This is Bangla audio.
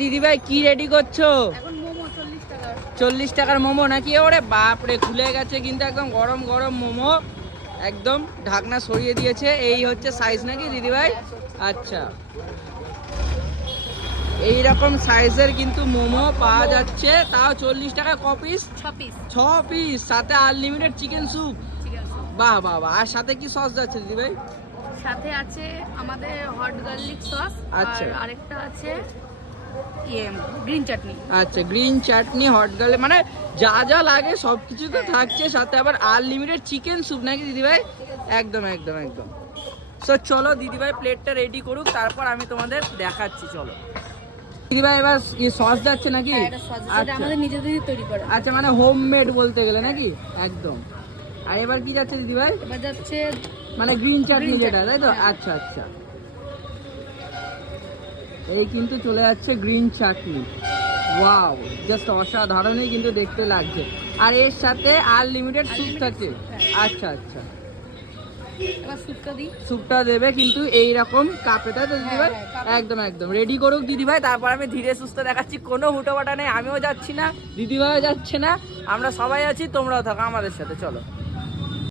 দিদি ভাই কি রেডি করছো? এখন মোমো 40 টাকা। 40 টাকার মোমো নাকি? ওরে বাপরে, খুলে গেছে কিন্তু একদম গরম গরম মোমো, একদম ঢাকনা সরিয়ে দিয়েছে। এই হচ্ছে সাইজ নাকি দিদি ভাই? আচ্ছা, এইরকম সাইজের কিন্তু মোমো পাওয়া যাচ্ছে, তাও 40 টাকা। ক পিস? 6 পিস। 6 পিস, সাথে unlimited chicken soup. Chicken soup. বাহ বাহ বাহ। আর সাথে কি সস যাচ্ছে দিদি ভাই? সাথে আছে আমাদের হট গার্লিক সস, আচ্ছা। আর আরেকটা আছে গ্রিন চাটনি। আচ্ছা, গ্রিন চাটনি, হট গার্লিক, মানে যা যা লাগে সবকিছু তো থাকছে, সাথে আবার আনলিমিটেড চিকেন স্যুপ নাকি দিদি ভাই? একদম একদম একদম। সো চলো দিদি ভাই প্লেটটা রেডি করুক, তারপর আমি তোমাদের দেখাচ্ছি। চলো দিদি ভাই, এবার সস যাচ্ছে নাকি? এটা সস যেটা আমাদের নিজেদেরই তৈরি করা। আচ্ছা, মানে হোমমেড বলতে গেলে নাকি? একদম। আর এবার কি যাচ্ছে দিদি ভাই? এবার যাচ্ছে মানে গ্রিন চাটনি যেটা, তাই তো? আচ্ছা আচ্ছা, এই কিন্তু চলে যাচ্ছে গ্রিন চাটনি। ওয়াও, জাস্ট অসাধারণই কিন্তু দেখতে লাগছে। আর এর সাথে আনলিমিটেড স্যুপ থাকে। আচ্ছা আচ্ছা, এবার স্যুপটা দিই। স্যুপটা দেবে কিন্তু এইরকম কাপে, তাই তো দিদি ভাই? একদম একদম। রেডি করুক দিদি ভাই, তারপর আমি ধীরে সুস্থ দেখাচ্ছি। কোনো হুটোপাটা নেই, আমিও যাচ্ছি না, দিদি ভাইও যাচ্ছে না, আমরা সবাই আছি, তোমরাও থাকো আমাদের সাথে। চলো।